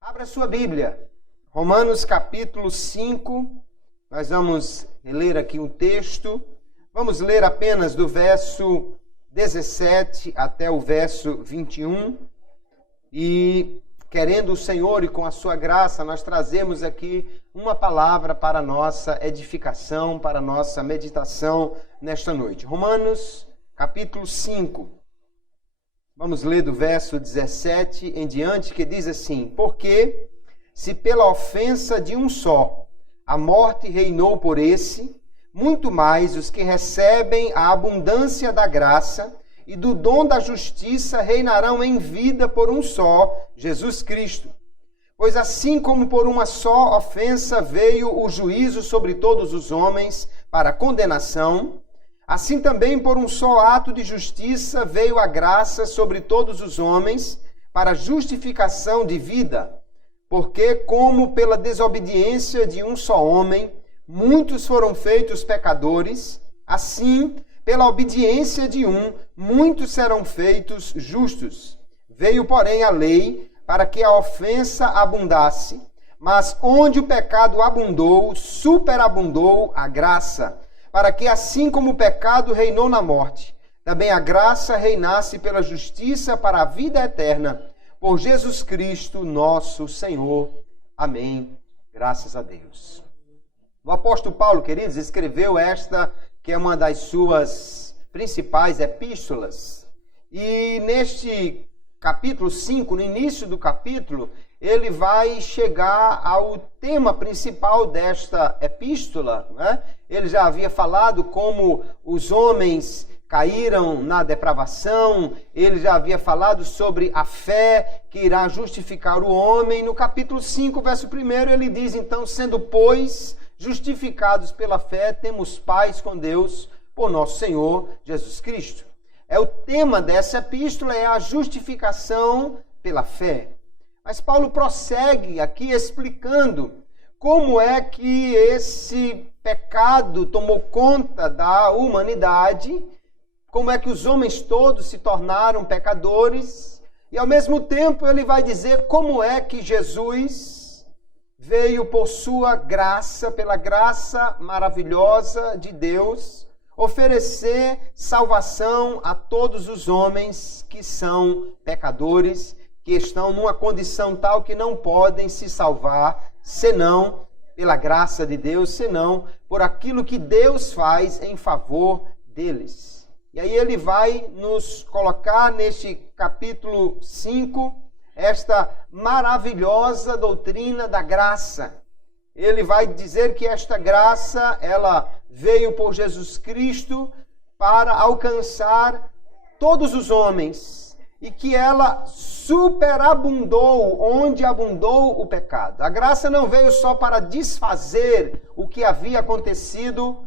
Abra sua Bíblia, Romanos capítulo 5, nós vamos ler aqui um texto, vamos ler apenas do verso 17 até o verso 21, e querendo o Senhor e com a sua graça, nós trazemos aqui uma palavra para a nossa edificação, para a nossa meditação nesta noite. Romanos capítulo 5. Vamos ler do verso 17 em diante, que diz assim: Porque, se pela ofensa de um só a morte reinou por esse, muito mais os que recebem a abundância da graça e do dom da justiça reinarão em vida por um só, Jesus Cristo. Pois assim como por uma só ofensa veio o juízo sobre todos os homens para condenação, assim também por um só ato de justiça veio a graça sobre todos os homens para justificação de vida. Porque como pela desobediência de um só homem, muitos foram feitos pecadores, assim, pela obediência de um, muitos serão feitos justos. Veio, porém, a lei para que a ofensa abundasse, mas onde o pecado abundou, superabundou a graça, para que assim como o pecado reinou na morte, também a graça reinasse pela justiça para a vida eterna, por Jesus Cristo, nosso Senhor. Amém. Graças a Deus. O apóstolo Paulo, queridos, escreveu esta, que é uma das suas principais epístolas. E neste capítulo 5, no início do capítulo, ele vai chegar ao tema principal desta epístola, né? Ele já havia falado como os homens caíram na depravação, ele já havia falado sobre a fé que irá justificar o homem. No capítulo 5, verso 1, ele diz, então, sendo, pois, justificados pela fé, temos paz com Deus por nosso Senhor Jesus Cristo. O tema dessa epístola é a justificação pela fé. Mas Paulo prossegue aqui explicando como é que esse pecado tomou conta da humanidade, como é que os homens todos se tornaram pecadores, e ao mesmo tempo ele vai dizer como é que Jesus veio por sua graça, pela graça maravilhosa de Deus, oferecer salvação a todos os homens que são pecadores, que estão numa condição tal que não podem se salvar, senão pela graça de Deus, senão por aquilo que Deus faz em favor deles. E aí ele vai nos colocar neste capítulo 5, esta maravilhosa doutrina da graça. Ele vai dizer que esta graça, ela veio por Jesus Cristo para alcançar todos os homens e que ela superabundou onde abundou o pecado. A graça não veio só para desfazer o que havia acontecido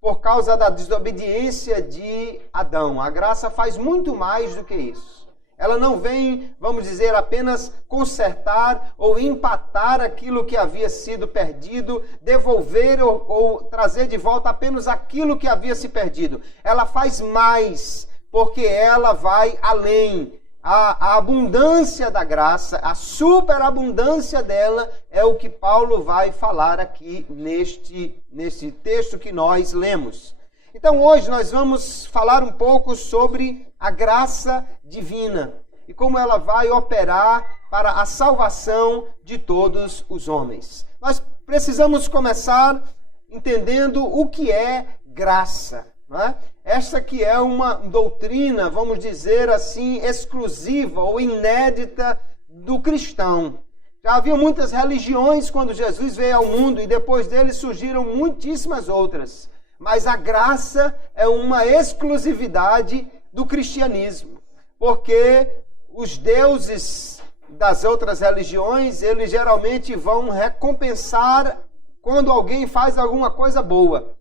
por causa da desobediência de Adão. A graça faz muito mais do que isso. Ela não vem, vamos dizer, apenas consertar ou empatar aquilo que havia sido perdido, devolver ou trazer de volta apenas aquilo que havia se perdido. Ela faz mais, porque ela vai além. A abundância da graça, a superabundância dela é o que Paulo vai falar aqui neste texto que nós lemos. Então hoje nós vamos falar um pouco sobre a graça divina e como ela vai operar para a salvação de todos os homens. Nós precisamos começar entendendo o que é graça, não é? Esta que é uma doutrina, vamos dizer assim, exclusiva ou inédita do cristão. Já havia muitas religiões quando Jesus veio ao mundo e depois dele surgiram muitíssimas outras. Mas a graça é uma exclusividade do cristianismo, porque os deuses das outras religiões, eles geralmente vão recompensar quando alguém faz alguma coisa boa.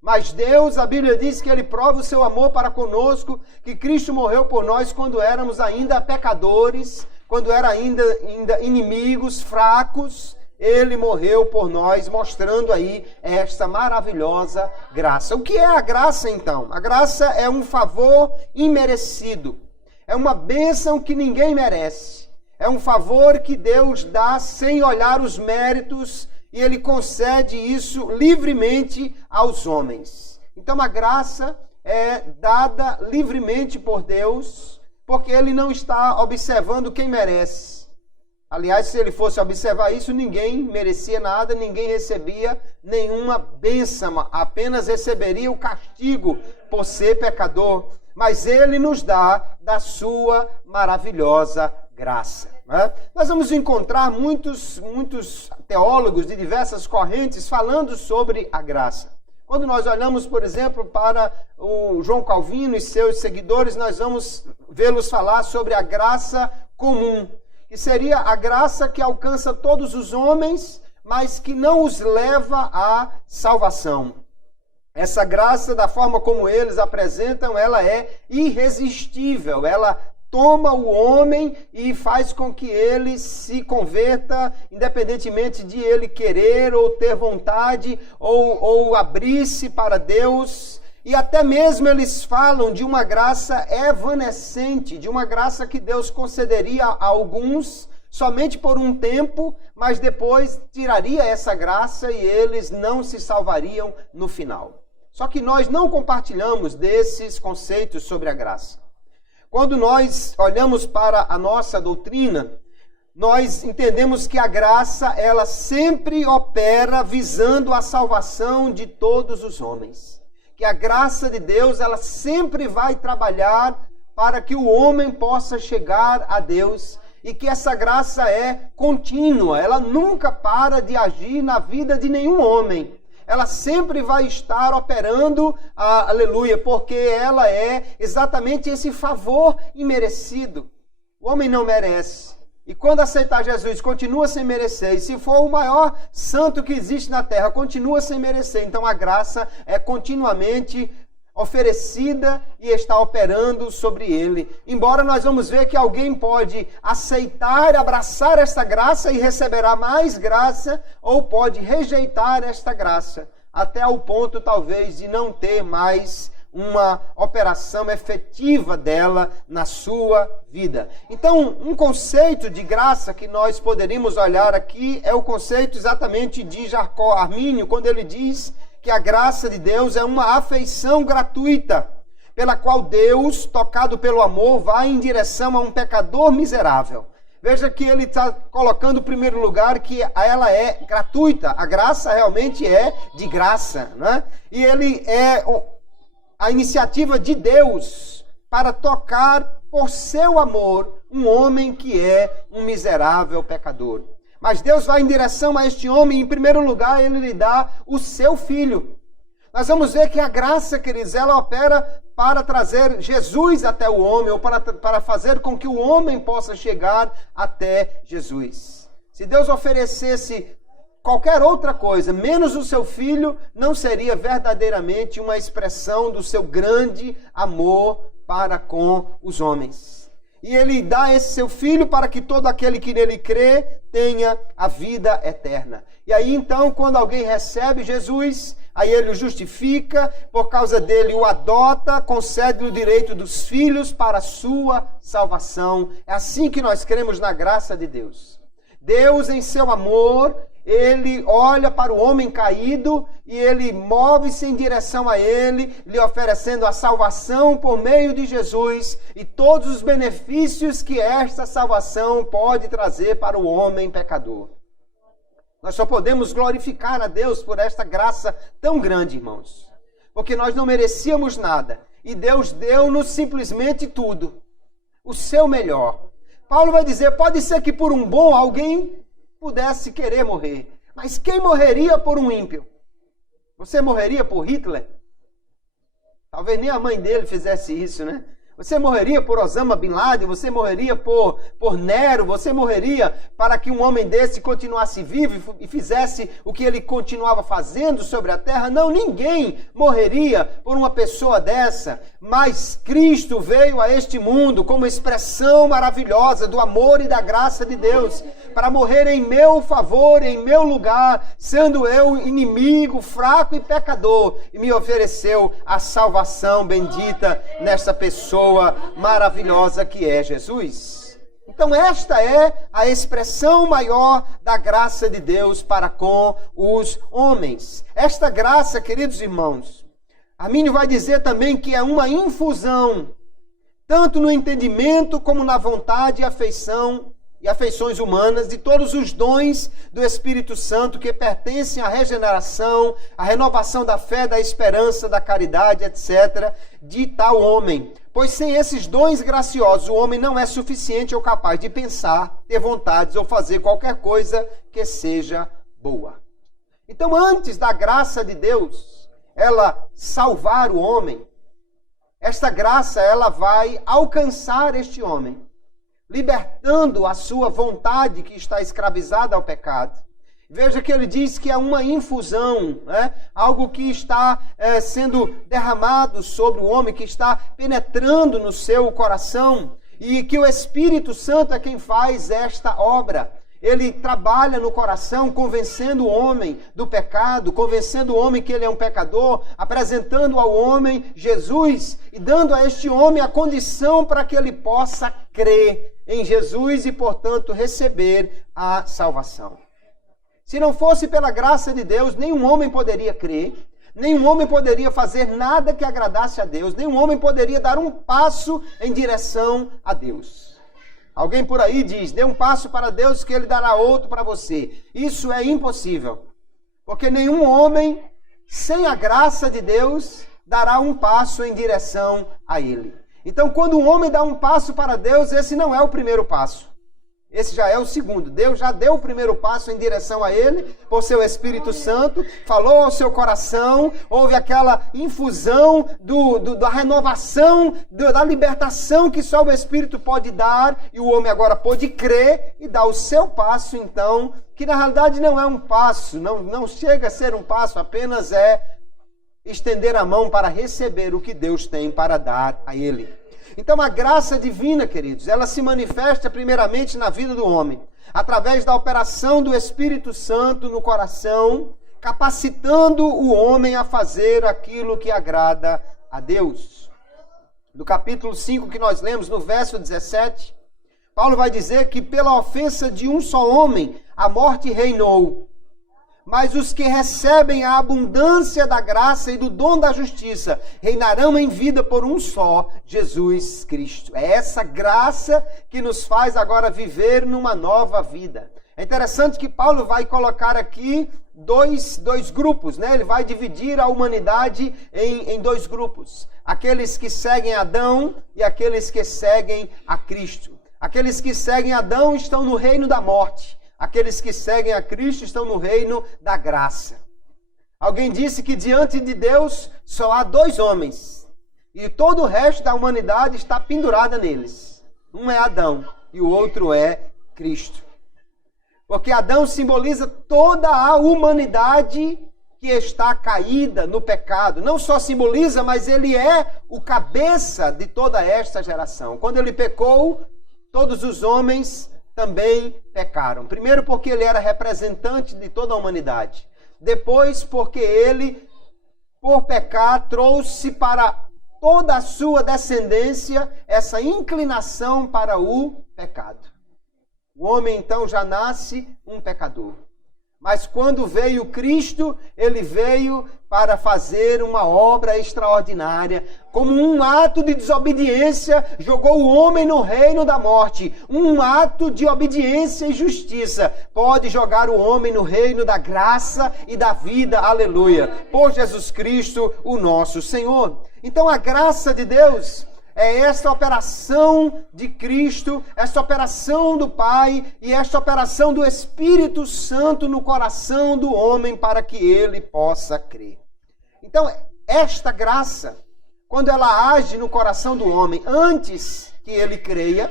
Mas Deus, a Bíblia diz que Ele prova o seu amor para conosco, que Cristo morreu por nós quando éramos ainda pecadores, quando éramos ainda inimigos, fracos. Ele morreu por nós, mostrando aí esta maravilhosa graça. O que é a graça, então? A graça é um favor imerecido. É uma bênção que ninguém merece. É um favor que Deus dá sem olhar os méritos e Ele concede isso livremente aos homens. Então a graça é dada livremente por Deus, porque Ele não está observando quem merece. Aliás, se Ele fosse observar isso, ninguém merecia nada, ninguém recebia nenhuma bênção, apenas receberia o castigo por ser pecador. Mas Ele nos dá da sua maravilhosa graça. Né? Nós vamos encontrar muitos teólogos de diversas correntes falando sobre a graça. Quando nós olhamos, por exemplo, para o João Calvino e seus seguidores, nós vamos vê-los falar sobre a graça comum, que seria a graça que alcança todos os homens, mas que não os leva à salvação. Essa graça, da forma como eles apresentam, ela é irresistível, ela toma o homem e faz com que ele se converta, independentemente de ele querer ou ter vontade ou abrir-se para Deus. E até mesmo eles falam de uma graça evanescente, de uma graça que Deus concederia a alguns somente por um tempo, mas depois tiraria essa graça e eles não se salvariam no final. Só que nós não compartilhamos desses conceitos sobre a graça. Quando nós olhamos para a nossa doutrina, nós entendemos que a graça, ela sempre opera visando a salvação de todos os homens. Que a graça de Deus, ela sempre vai trabalhar para que o homem possa chegar a Deus e que essa graça é contínua, ela nunca para de agir na vida de nenhum homem. Ela sempre vai estar operando, aleluia, porque ela é exatamente esse favor imerecido. O homem não merece. E quando aceitar Jesus, continua sem merecer. E se for o maior santo que existe na terra, continua sem merecer. Então a graça é continuamente oferecida e está operando sobre ele. Embora nós vamos ver que alguém pode aceitar, abraçar esta graça e receberá mais graça, ou pode rejeitar esta graça, até o ponto talvez de não ter mais uma operação efetiva dela na sua vida. Então, um conceito de graça que nós poderíamos olhar aqui é o conceito exatamente de Jacó Armínio, quando ele diz que a graça de Deus é uma afeição gratuita, pela qual Deus, tocado pelo amor, vai em direção a um pecador miserável. Veja que ele está colocando em primeiro lugar que ela é gratuita. A graça realmente é de graça, né? E ele é a iniciativa de Deus para tocar por seu amor um homem que é um miserável pecador. Mas Deus vai em direção a este homem, e em primeiro lugar ele lhe dá o seu filho. Nós vamos ver que a graça, queridos, ela opera para trazer Jesus até o homem, ou para fazer com que o homem possa chegar até Jesus. Se Deus oferecesse qualquer outra coisa, menos o seu filho, não seria verdadeiramente uma expressão do seu grande amor para com os homens. E ele dá esse seu filho para que todo aquele que nele crê tenha a vida eterna. E aí então, quando alguém recebe Jesus, aí ele o justifica, por causa dele o adota, concede-lhe o direito dos filhos para a sua salvação. É assim que nós cremos na graça de Deus. Deus, em seu amor, ele olha para o homem caído e ele move-se em direção a ele, lhe oferecendo a salvação por meio de Jesus e todos os benefícios que esta salvação pode trazer para o homem pecador. Nós só podemos glorificar a Deus por esta graça tão grande, irmãos, porque nós não merecíamos nada e Deus deu-nos simplesmente tudo, o seu melhor. Paulo vai dizer, pode ser que por um bom alguém pudesse querer morrer. Mas quem morreria por um ímpio? Você morreria por Hitler? Talvez nem a mãe dele fizesse isso, né? Você morreria por Osama Bin Laden? Você morreria por Nero? Você morreria para que um homem desse continuasse vivo e fizesse o que ele continuava fazendo sobre a terra? Não, ninguém morreria por uma pessoa dessa. Mas Cristo veio a este mundo como expressão maravilhosa do amor e da graça de Deus, para morrer em meu favor, em meu lugar, sendo eu inimigo, fraco e pecador, e me ofereceu a salvação bendita nessa pessoa maravilhosa que é Jesus. Então esta é a expressão maior da graça de Deus para com os homens. Esta graça, queridos irmãos, Armínio vai dizer também que é uma infusão, tanto no entendimento como na vontade e afeições humanas, de todos os dons do Espírito Santo que pertencem à regeneração, à renovação da fé, da esperança, da caridade, etc., de tal homem. Pois sem esses dons graciosos, o homem não é suficiente ou capaz de pensar, ter vontades ou fazer qualquer coisa que seja boa. Então, antes da graça de Deus, ela salvar o homem, esta graça ela vai alcançar este homem, libertando a sua vontade que está escravizada ao pecado. Veja que ele diz que é uma infusão, algo que está sendo derramado sobre o homem, que está penetrando no seu coração, e que o Espírito Santo é quem faz esta obra. Ele trabalha no coração, convencendo o homem do pecado, convencendo o homem que ele é um pecador, apresentando ao homem Jesus e dando a este homem a condição para que ele possa crer em Jesus e, portanto, receber a salvação. Se não fosse pela graça de Deus, nenhum homem poderia crer, nenhum homem poderia fazer nada que agradasse a Deus, nenhum homem poderia dar um passo em direção a Deus. Alguém por aí diz, dê um passo para Deus que Ele dará outro para você. Isso é impossível, porque nenhum homem, sem a graça de Deus, dará um passo em direção a Ele. Então, quando um homem dá um passo para Deus, esse não é o primeiro passo. Esse já é o segundo. Deus já deu o primeiro passo em direção a ele, por seu Espírito Santo, falou ao seu coração, houve aquela infusão da renovação, da libertação que só o Espírito pode dar, e o homem agora pode crer e dar o seu passo, então, que na realidade não é um passo, não chega a ser um passo, apenas é estender a mão para receber o que Deus tem para dar a ele. Então a graça divina, queridos, ela se manifesta primeiramente na vida do homem, através da operação do Espírito Santo no coração, capacitando o homem a fazer aquilo que agrada a Deus. No capítulo 5 que nós lemos, no verso 17, Paulo vai dizer que pela ofensa de um só homem, a morte reinou. Mas os que recebem a abundância da graça e do dom da justiça reinarão em vida por um só, Jesus Cristo. É essa graça que nos faz agora viver numa nova vida. É interessante que Paulo vai colocar aqui dois grupos, né? Ele vai dividir a humanidade em dois grupos. Aqueles que seguem Adão e aqueles que seguem a Cristo. Aqueles que seguem Adão estão no reino da morte. Aqueles que seguem a Cristo estão no reino da graça. Alguém disse que diante de Deus só há dois homens. E todo o resto da humanidade está pendurada neles. Um é Adão e o outro é Cristo. Porque Adão simboliza toda a humanidade que está caída no pecado. Não só simboliza, mas ele é o cabeça de toda esta geração. Quando ele pecou, todos os homens também pecaram. Primeiro porque ele era representante de toda a humanidade. Depois porque ele, por pecar, trouxe para toda a sua descendência essa inclinação para o pecado. O homem então já nasce um pecador. Mas quando veio Cristo, ele veio para fazer uma obra extraordinária. Como um ato de desobediência, jogou o homem no reino da morte. Um ato de obediência e justiça pode jogar o homem no reino da graça e da vida. Aleluia. Por Jesus Cristo, o nosso Senhor. Então a graça de Deus é esta operação de Cristo, esta operação do Pai e esta operação do Espírito Santo no coração do homem para que ele possa crer. Então, esta graça, quando ela age no coração do homem, antes que ele creia,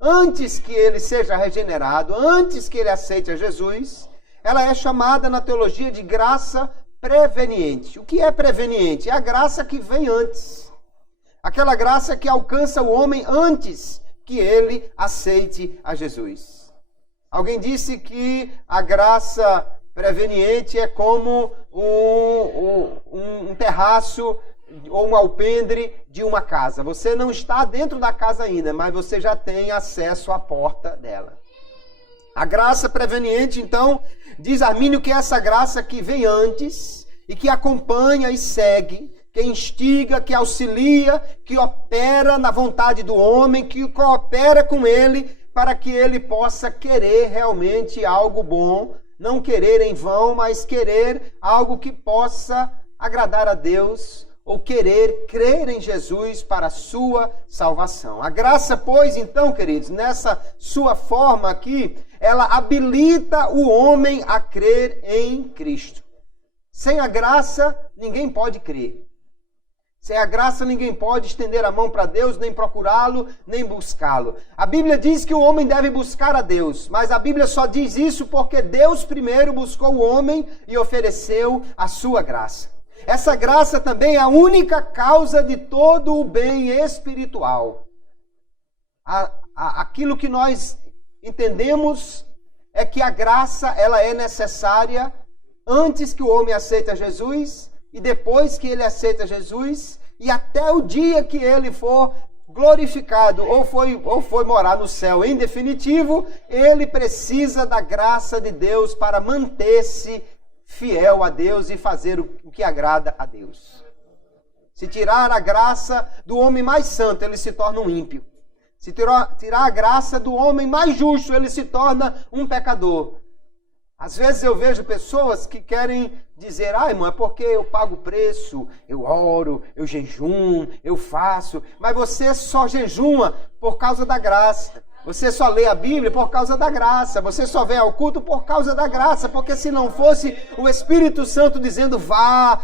antes que ele seja regenerado, antes que ele aceite a Jesus, ela é chamada na teologia de graça preveniente. O que é preveniente? É a graça que vem antes. Aquela graça que alcança o homem antes que ele aceite a Jesus. Alguém disse que a graça preveniente é como um terraço ou um alpendre de uma casa. Você não está dentro da casa ainda, mas você já tem acesso à porta dela. A graça preveniente, então, diz Armínio que é essa graça que vem antes e que acompanha e segue, que instiga, que auxilia, que opera na vontade do homem, que coopera com ele para que ele possa querer realmente algo bom, não querer em vão, mas querer algo que possa agradar a Deus ou querer crer em Jesus para a sua salvação. A graça, pois, então, queridos, nessa sua forma aqui, ela habilita o homem a crer em Cristo. Sem a graça, ninguém pode crer. Sem a graça, ninguém pode estender a mão para Deus, nem procurá-lo, nem buscá-lo. A Bíblia diz que o homem deve buscar a Deus, mas a Bíblia só diz isso porque Deus primeiro buscou o homem e ofereceu a sua graça. Essa graça também é a única causa de todo o bem espiritual. Aquilo que nós entendemos é que a graça ela é necessária antes que o homem aceite Jesus e depois que ele aceita Jesus e até o dia que ele for glorificado ou foi morar no céu. Em definitivo, ele precisa da graça de Deus para manter-se fiel a Deus e fazer o que agrada a Deus. Se tirar a graça do homem mais santo, ele se torna um ímpio. Se tirar a graça do homem mais justo, ele se torna um pecador. Às vezes eu vejo pessoas que querem dizer, irmão, é porque eu pago o preço, eu oro, eu jejum, eu faço. Mas você só jejuma por causa da graça. Você só lê a Bíblia por causa da graça. Você só vem ao culto por causa da graça. Porque se não fosse o Espírito Santo dizendo, vá,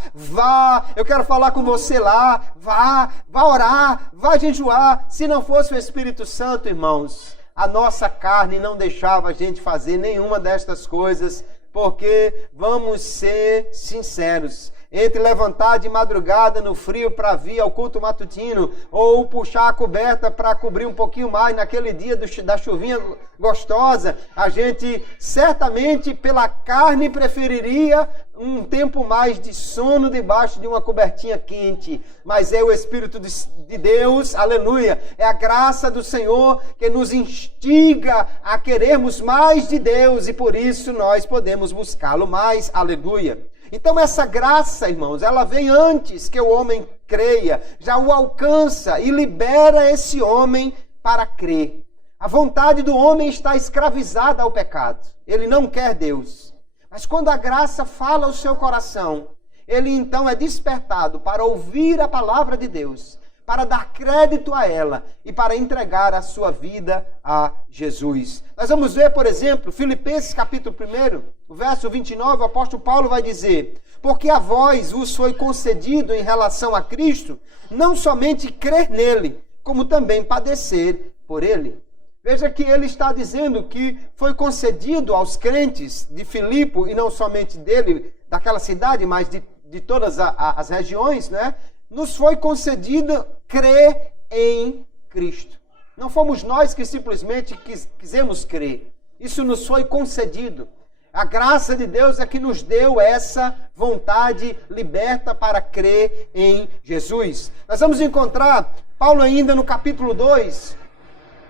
eu quero falar com você lá, vá orar, vá jejuar. Se não fosse o Espírito Santo, irmãos, a nossa carne não deixava a gente fazer nenhuma destas coisas. Porque, vamos ser sinceros, entre levantar de madrugada no frio para vir ao culto matutino, ou puxar a coberta para cobrir um pouquinho mais naquele dia da chuvinha gostosa, a gente certamente pela carne preferiria um tempo mais de sono debaixo de uma cobertinha quente. Mas é o Espírito de Deus, aleluia, é a graça do Senhor que nos instiga a querermos mais de Deus e por isso nós podemos buscá-lo mais, aleluia. Então essa graça, irmãos, ela vem antes que o homem creia, já o alcança e libera esse homem para crer. A vontade do homem está escravizada ao pecado. Ele não quer Deus. Mas quando a graça fala ao seu coração, ele então é despertado para ouvir a palavra de Deus, para dar crédito a ela e para entregar a sua vida a Jesus. Nós vamos ver, por exemplo, Filipenses capítulo 1, o verso 29, o apóstolo Paulo vai dizer, porque a vós vos foi concedido em relação a Cristo, não somente crer nele, como também padecer por ele. Veja que ele está dizendo que foi concedido aos crentes de Filipe, e não somente dele, daquela cidade, mas de todas as regiões, né? Nos foi concedido crer em Cristo. Não fomos nós que simplesmente quisemos crer. Isso nos foi concedido. A graça de Deus é que nos deu essa vontade liberta para crer em Jesus. Nós vamos encontrar Paulo ainda no capítulo 2,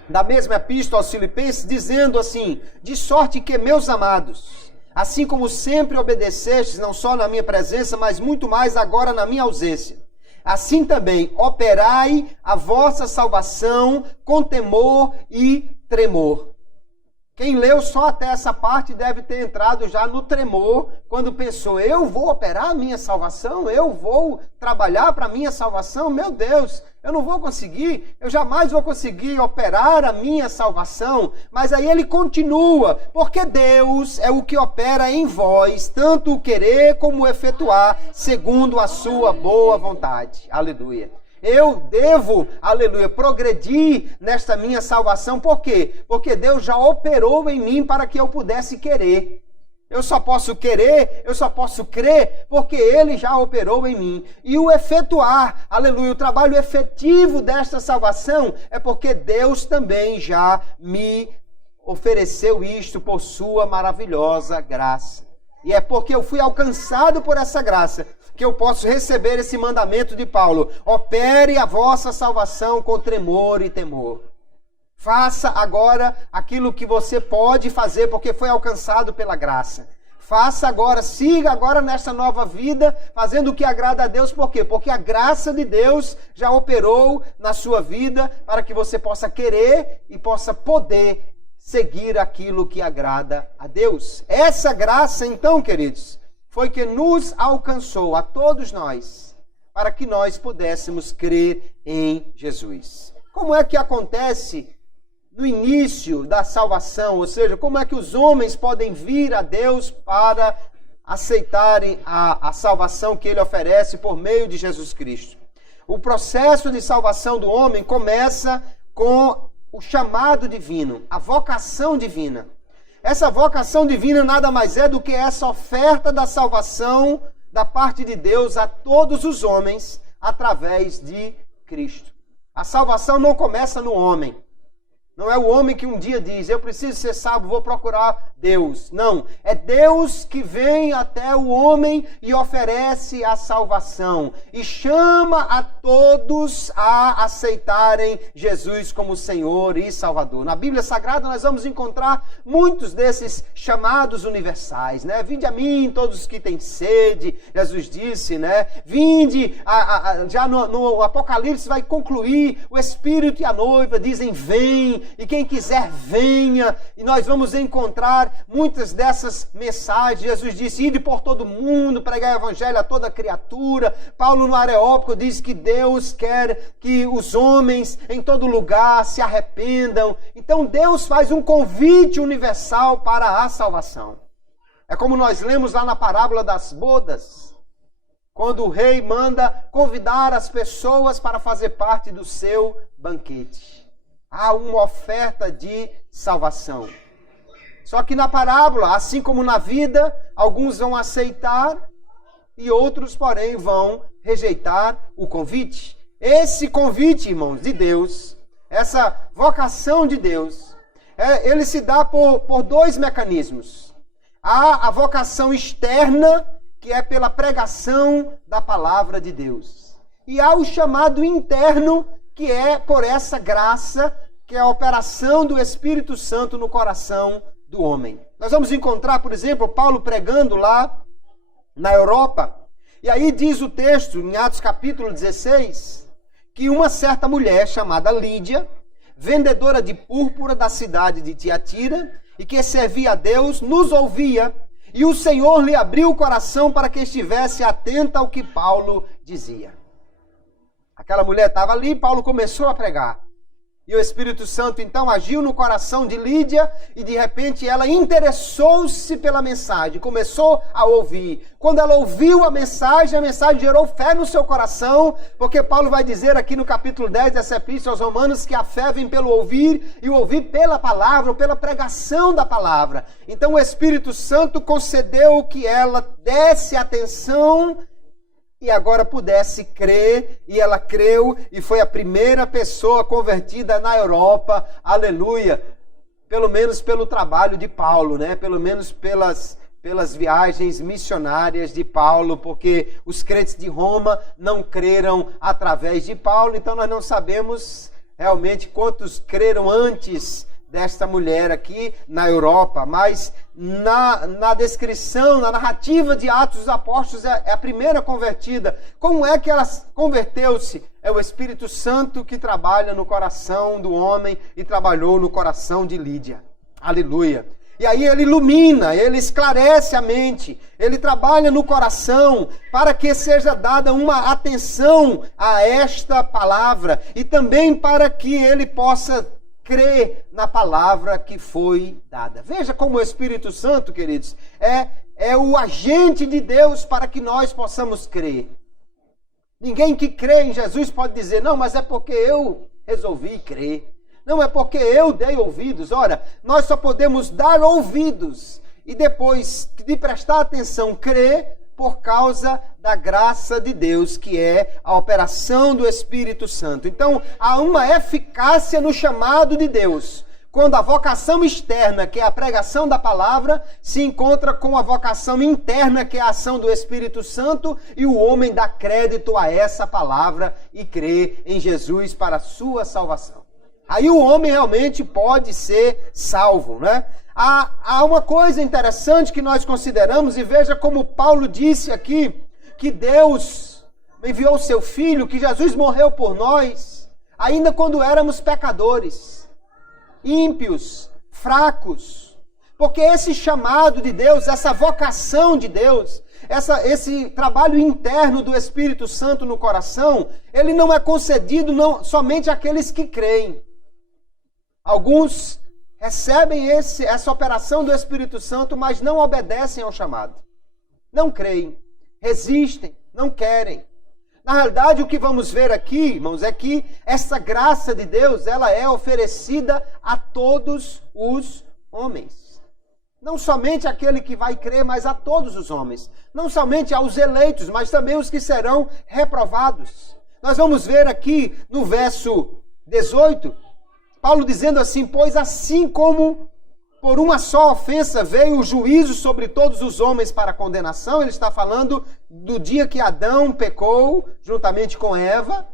da mesma epístola aos Filipenses, dizendo assim, de sorte que, meus amados, assim como sempre obedecestes, não só na minha presença, mas muito mais agora na minha ausência, assim também operai a vossa salvação com temor e tremor. Quem leu só até essa parte deve ter entrado já no tremor, quando pensou, eu vou operar a minha salvação? Eu vou trabalhar para a minha salvação? Meu Deus, eu não vou conseguir, eu jamais vou conseguir operar a minha salvação. Mas aí ele continua, porque Deus é o que opera em vós, tanto o querer como o efetuar, segundo a sua boa vontade. Aleluia. Eu devo, aleluia, progredir nesta minha salvação. Por quê? Porque Deus já operou em mim para que eu pudesse querer. Eu só posso querer, eu só posso crer, porque Ele já operou em mim. E o efetuar, aleluia, o trabalho efetivo desta salvação é porque Deus também já me ofereceu isto por sua maravilhosa graça. E é porque eu fui alcançado por essa graça que eu posso receber esse mandamento de Paulo. Opere a vossa salvação com tremor e temor. Faça agora aquilo que você pode fazer porque foi alcançado pela graça. Faça agora, siga agora nessa nova vida, fazendo o que agrada a Deus. Por quê? Porque a graça de Deus já operou na sua vida para que você possa querer e possa poder seguir aquilo que agrada a Deus. Essa graça, então, queridos, foi que nos alcançou a todos nós, para que nós pudéssemos crer em Jesus. Como é que acontece no início da salvação? Ou seja, como é que os homens podem vir a Deus para aceitarem a salvação que Ele oferece por meio de Jesus Cristo? O processo de salvação do homem começa com o chamado divino, a vocação divina. Essa vocação divina nada mais é do que essa oferta da salvação da parte de Deus a todos os homens através de Cristo. A salvação não começa no homem. Não é o homem que um dia diz, eu preciso ser salvo, vou procurar Deus. Não, é Deus que vem até o homem e oferece a salvação. E chama a todos a aceitarem Jesus como Senhor e Salvador. Na Bíblia Sagrada nós vamos encontrar muitos desses chamados universais, né? Vinde a mim, todos que têm sede, Jesus disse, né? Vinde, já no Apocalipse vai concluir, o Espírito e a noiva dizem, vem. E quem quiser, venha. E nós vamos encontrar muitas dessas mensagens. Jesus disse, ide por todo mundo, pregar o evangelho a toda criatura. Paulo no Areópago diz que Deus quer que os homens em todo lugar se arrependam. Então Deus faz um convite universal para a salvação. É como nós lemos lá na parábola das bodas, quando o rei manda convidar as pessoas para fazer parte do seu banquete. Há uma oferta de salvação. Só que na parábola, assim como na vida, alguns vão aceitar e outros, porém, vão rejeitar o convite. Esse convite, irmãos, de Deus, essa vocação de Deus, ele se dá por dois mecanismos. Há a vocação externa, que é pela pregação da palavra de Deus. E há o chamado interno, que é por essa graça, que é a operação do Espírito Santo no coração do homem. Nós vamos encontrar, por exemplo, Paulo pregando lá na Europa. E aí diz o texto, em Atos capítulo 16, que uma certa mulher chamada Lídia, vendedora de púrpura da cidade de Tiatira, e que servia a Deus, nos ouvia, e o Senhor lhe abriu o coração para que estivesse atenta ao que Paulo dizia. Aquela mulher estava ali, Paulo começou a pregar. E o Espírito Santo então agiu no coração de Lídia e de repente ela interessou-se pela mensagem, começou a ouvir. Quando ela ouviu a mensagem gerou fé no seu coração, porque Paulo vai dizer aqui no capítulo 10 dessa epístola aos Romanos que a fé vem pelo ouvir e o ouvir pela palavra, ou pela pregação da palavra. Então o Espírito Santo concedeu que ela desse atenção e agora pudesse crer, e ela creu, e foi a primeira pessoa convertida na Europa, aleluia, pelo menos pelo trabalho de Paulo, né? Pelo menos pelas viagens missionárias de Paulo, porque os crentes de Roma não creram através de Paulo, então nós não sabemos realmente quantos creram antes desta mulher aqui na Europa, mas na descrição, na narrativa de Atos dos Apóstolos é a primeira convertida. Como é que ela converteu-se? É o Espírito Santo que trabalha no coração do homem e trabalhou no coração de Lídia. Aleluia! E aí ele ilumina, ele esclarece a mente, ele trabalha no coração para que seja dada uma atenção a esta palavra e também para que ele possa crer na palavra que foi dada. Veja como o Espírito Santo, queridos, é o agente de Deus para que nós possamos crer. Ninguém que crê em Jesus pode dizer, não, mas é porque eu resolvi crer. Não, é porque eu dei ouvidos. Ora, nós só podemos dar ouvidos e depois de prestar atenção, crer por causa da graça de Deus, que é a operação do Espírito Santo. Então, há uma eficácia no chamado de Deus, quando a vocação externa, que é a pregação da palavra, se encontra com a vocação interna, que é a ação do Espírito Santo, e o homem dá crédito a essa palavra e crê em Jesus para a sua salvação. Aí o homem realmente pode ser salvo, né? Há uma coisa interessante que nós consideramos, e veja como Paulo disse aqui, que Deus enviou o seu Filho, que Jesus morreu por nós, ainda quando éramos pecadores, ímpios, fracos. Porque esse chamado de Deus, essa vocação de Deus, esse trabalho interno do Espírito Santo no coração, ele não é concedido somente àqueles que creem. Alguns recebem essa operação do Espírito Santo, mas não obedecem ao chamado. Não creem, resistem, não querem. Na realidade, o que vamos ver aqui, irmãos, é que essa graça de Deus, ela é oferecida a todos os homens. Não somente aquele que vai crer, mas a todos os homens. Não somente aos eleitos, mas também os que serão reprovados. Nós vamos ver aqui no verso 18, Paulo dizendo assim: pois assim como por uma só ofensa veio o juízo sobre todos os homens para condenação, ele está falando do dia que Adão pecou, juntamente com Eva.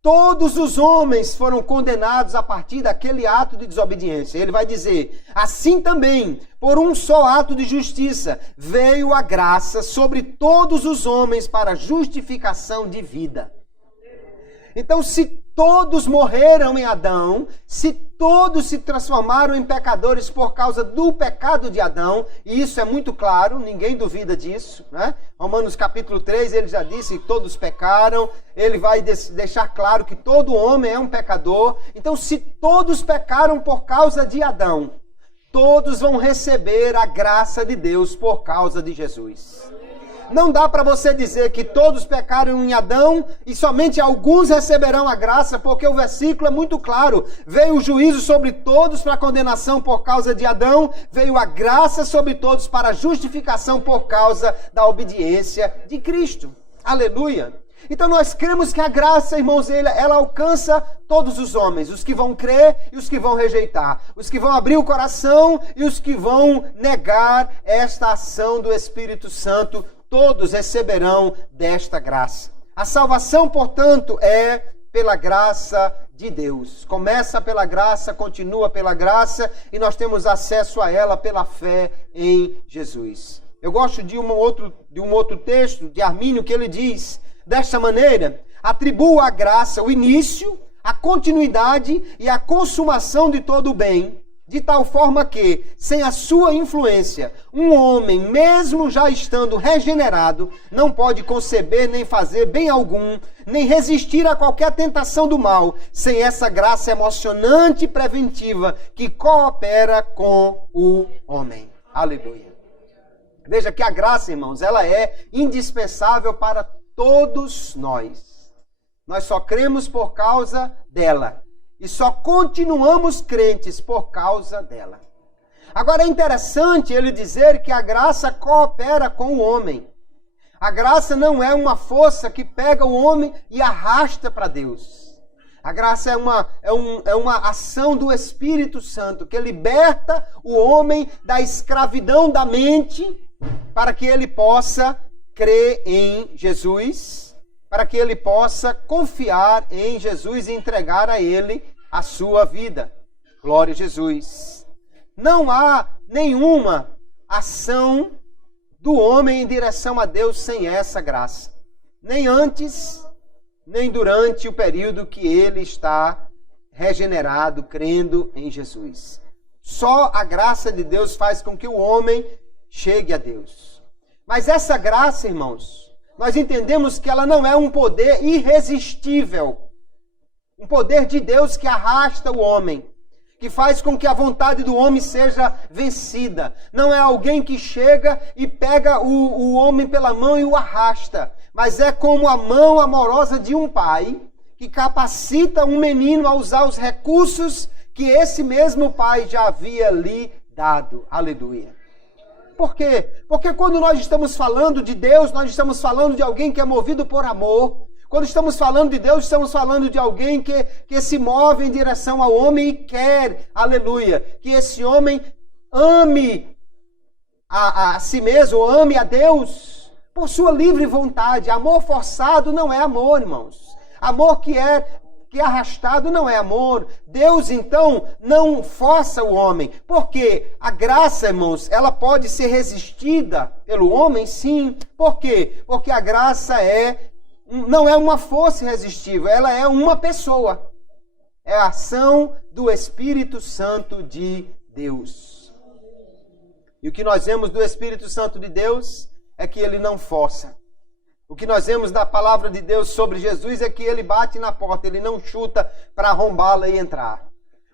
Todos os homens foram condenados a partir daquele ato de desobediência. Ele vai dizer, assim também, por um só ato de justiça, veio a graça sobre todos os homens para justificação de vida. Então, se todos morreram em Adão, se todos se transformaram em pecadores por causa do pecado de Adão, e isso é muito claro, ninguém duvida disso, né? Romanos capítulo 3, ele já disse que todos pecaram, ele vai deixar claro que todo homem é um pecador. Então, se todos pecaram por causa de Adão, todos vão receber a graça de Deus por causa de Jesus. Não dá para você dizer que todos pecaram em Adão e somente alguns receberão a graça, porque o versículo é muito claro. Veio o juízo sobre todos para condenação por causa de Adão, veio a graça sobre todos para justificação por causa da obediência de Cristo. Aleluia! Então nós cremos que a graça, irmãos, ela alcança todos os homens, os que vão crer e os que vão rejeitar, os que vão abrir o coração e os que vão negar esta ação do Espírito Santo. Todos receberão desta graça. A salvação, portanto, é pela graça de Deus. Começa pela graça, continua pela graça e nós temos acesso a ela pela fé em Jesus. Eu gosto de um outro texto de Armínio que ele diz desta maneira: atribua à graça o início, a continuidade e a consumação de todo o bem, de tal forma que, sem a sua influência, um homem, mesmo já estando regenerado, não pode conceber nem fazer bem algum, nem resistir a qualquer tentação do mal, sem essa graça emocionante e preventiva que coopera com o homem. Aleluia. Veja que a graça, irmãos, ela é indispensável para todos nós. Nós só cremos por causa dela. E só continuamos crentes por causa dela. Agora é interessante ele dizer que a graça coopera com o homem. A graça não é uma força que pega o homem e arrasta para Deus. A graça é uma ação do Espírito Santo que liberta o homem da escravidão da mente para que ele possa crer em Jesus, para que ele possa confiar em Jesus e entregar a ele a sua vida. Glória a Jesus. Não há nenhuma ação do homem em direção a Deus sem essa graça. Nem antes, nem durante o período que ele está regenerado, crendo em Jesus. Só a graça de Deus faz com que o homem chegue a Deus. Mas essa graça, irmãos, nós entendemos que ela não é um poder irresistível. Um poder de Deus que arrasta o homem, que faz com que a vontade do homem seja vencida. Não é alguém que chega e pega o homem pela mão e o arrasta, mas é como a mão amorosa de um pai que capacita um menino a usar os recursos que esse mesmo pai já havia lhe dado. Aleluia. Por quê? Porque quando nós estamos falando de Deus, nós estamos falando de alguém que é movido por amor. Quando estamos falando de Deus, estamos falando de alguém que se move em direção ao homem e quer, aleluia, que esse homem ame a si mesmo, ame a Deus por sua livre vontade. Amor forçado não é amor, irmãos. Amor que é arrastado não é amor. Deus, então, não força o homem. Porque a graça, irmãos, ela pode ser resistida pelo homem, sim. Por quê? Porque a graça não é uma força irresistível, ela é uma pessoa. É a ação do Espírito Santo de Deus. E o que nós vemos do Espírito Santo de Deus é que ele não força. O que nós vemos da palavra de Deus sobre Jesus é que ele bate na porta, ele não chuta para arrombá-la e entrar.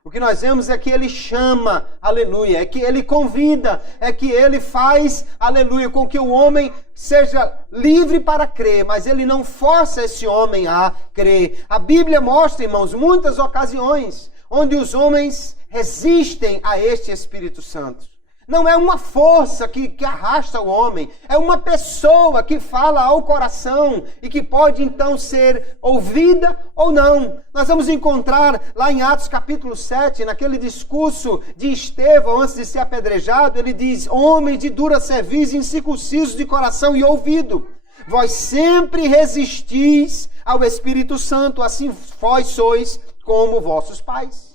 O que nós vemos é que ele chama, aleluia, é que ele convida, é que ele faz, aleluia, com que o homem seja livre para crer, mas ele não força esse homem a crer. A Bíblia mostra, irmãos, muitas ocasiões onde os homens resistem a este Espírito Santo. Não é uma força que arrasta o homem, é uma pessoa que fala ao coração e que pode então ser ouvida ou não. Nós vamos encontrar lá em Atos capítulo 7, naquele discurso de Estevão antes de ser apedrejado, ele diz: homens de dura cerviz, incircuncisos de coração e ouvido, vós sempre resistis ao Espírito Santo, assim vós sois como vossos pais.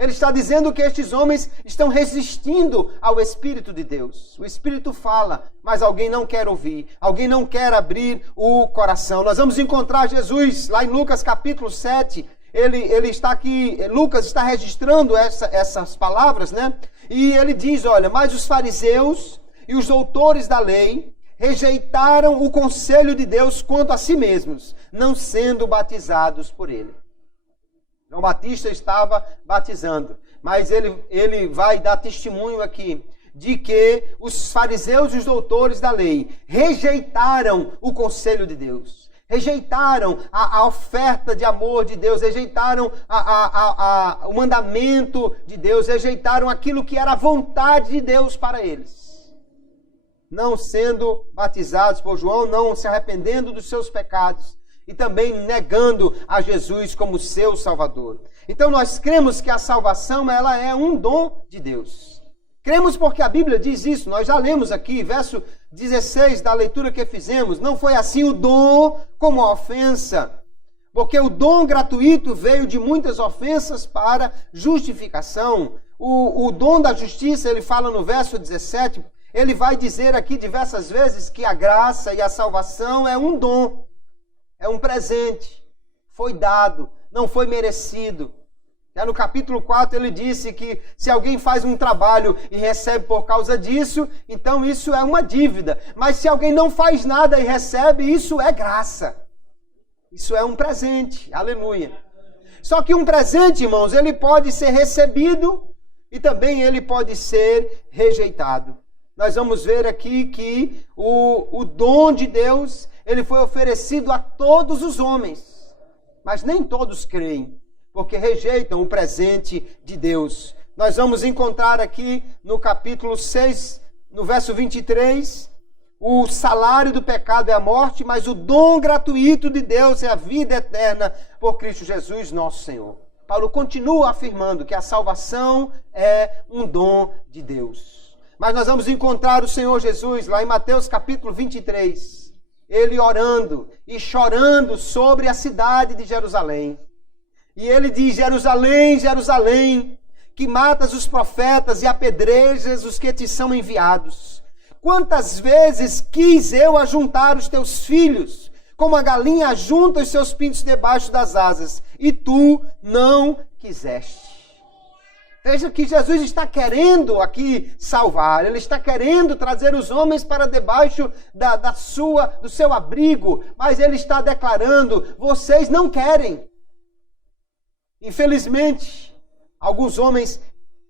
Ele está dizendo que estes homens estão resistindo ao Espírito de Deus. O Espírito fala, mas alguém não quer ouvir. Alguém não quer abrir o coração. Nós vamos encontrar Jesus lá em Lucas capítulo 7. Ele está aqui, Lucas está registrando essas palavras, né? E ele diz, olha, mas os fariseus e os doutores da lei rejeitaram o conselho de Deus quanto a si mesmos, não sendo batizados por ele. João Batista estava batizando, mas ele vai dar testemunho aqui de que os fariseus e os doutores da lei rejeitaram o conselho de Deus, rejeitaram a oferta de amor de Deus, rejeitaram o mandamento de Deus, rejeitaram aquilo que era a vontade de Deus para eles. Não sendo batizados por João, não se arrependendo dos seus pecados, e também negando a Jesus como seu Salvador. Então nós cremos que a salvação ela é um dom de Deus. Cremos porque a Bíblia diz isso. Nós já lemos aqui, verso 16 da leitura que fizemos. Não foi assim o dom como a ofensa. Porque o dom gratuito veio de muitas ofensas para justificação. O dom da justiça, ele fala no verso 17, ele vai dizer aqui diversas vezes que a graça e a salvação é um dom. É um presente, foi dado, não foi merecido. Já no capítulo 4 ele disse que se alguém faz um trabalho e recebe por causa disso, então isso é uma dívida. Mas se alguém não faz nada e recebe, isso é graça. Isso é um presente, aleluia. Só que um presente, irmãos, ele pode ser recebido e também ele pode ser rejeitado. Nós vamos ver aqui que o dom de Deus, ele foi oferecido a todos os homens, mas nem todos creem, porque rejeitam o presente de Deus. Nós vamos encontrar aqui no capítulo 6, no verso 23, o salário do pecado é a morte, mas o dom gratuito de Deus é a vida eterna por Cristo Jesus, nosso Senhor. Paulo continua afirmando que a salvação é um dom de Deus. Mas nós vamos encontrar o Senhor Jesus lá em Mateus capítulo 23, ele orando e chorando sobre a cidade de Jerusalém. E ele diz: Jerusalém, Jerusalém, que matas os profetas e apedrejas os que te são enviados. Quantas vezes quis eu ajuntar os teus filhos, como a galinha ajunta os seus pintos debaixo das asas, e tu não quiseste. Veja que Jesus está querendo aqui salvar, ele está querendo trazer os homens para debaixo do seu abrigo, mas ele está declarando: vocês não querem. Infelizmente, alguns homens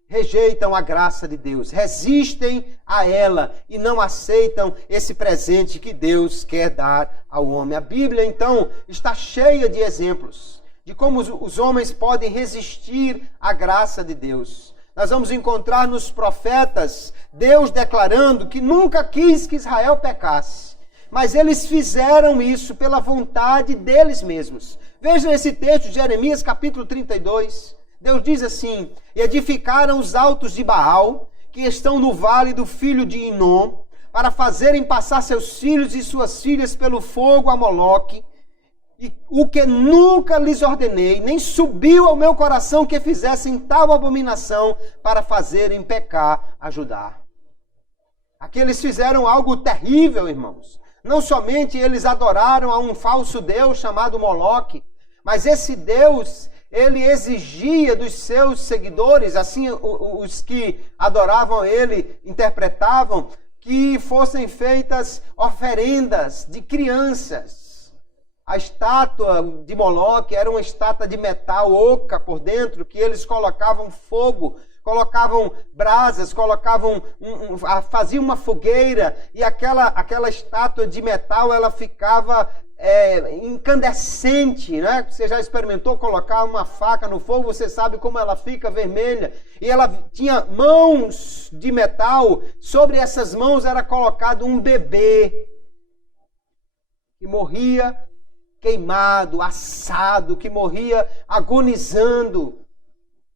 rejeitam a graça de Deus, resistem a ela e não aceitam esse presente que Deus quer dar ao homem. A Bíblia, então, está cheia de exemplos de como os homens podem resistir à graça de Deus. Nós vamos encontrar nos profetas Deus declarando que nunca quis que Israel pecasse, mas eles fizeram isso pela vontade deles mesmos. Veja esse texto de Jeremias capítulo 32. Deus diz assim: e edificaram os altos de Baal, que estão no vale do filho de Inom, para fazerem passar seus filhos e suas filhas pelo fogo a Moloque, e o que nunca lhes ordenei, nem subiu ao meu coração que fizessem tal abominação para fazerem pecar a Judá. Aqui eles fizeram algo terrível, irmãos. Não somente eles adoraram a um falso deus chamado Moloque, mas esse deus, ele exigia dos seus seguidores, assim os que adoravam ele interpretavam, que fossem feitas oferendas de crianças. A estátua de Moloque era uma estátua de metal oca por dentro, que eles colocavam fogo, colocavam brasas, faziam uma fogueira, e aquela estátua de metal, ela ficava incandescente, né? Você já experimentou colocar uma faca no fogo, você sabe como ela fica vermelha. E ela tinha mãos de metal, sobre essas mãos era colocado um bebê que morria queimado, assado, que morria agonizando.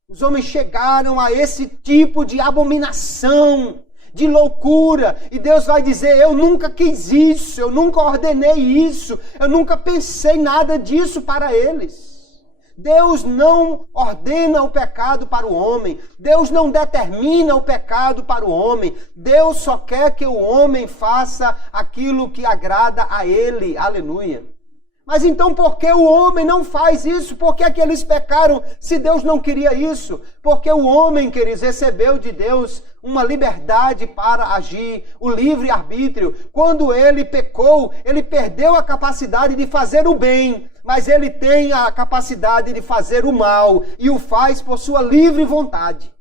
Os homens chegaram a esse tipo de abominação, de loucura. E Deus vai dizer: eu nunca quis isso, eu nunca ordenei isso, eu nunca pensei nada disso para eles. Deus não ordena o pecado para o homem. Deus não determina o pecado para o homem. Deus só quer que o homem faça aquilo que agrada a ele. Aleluia. Mas então por que o homem não faz isso? Por que é que eles pecaram se Deus não queria isso? Porque o homem, queridos, recebeu de Deus uma liberdade para agir, o livre-arbítrio. Quando ele pecou, ele perdeu a capacidade de fazer o bem, mas ele tem a capacidade de fazer o mal e o faz por sua livre vontade.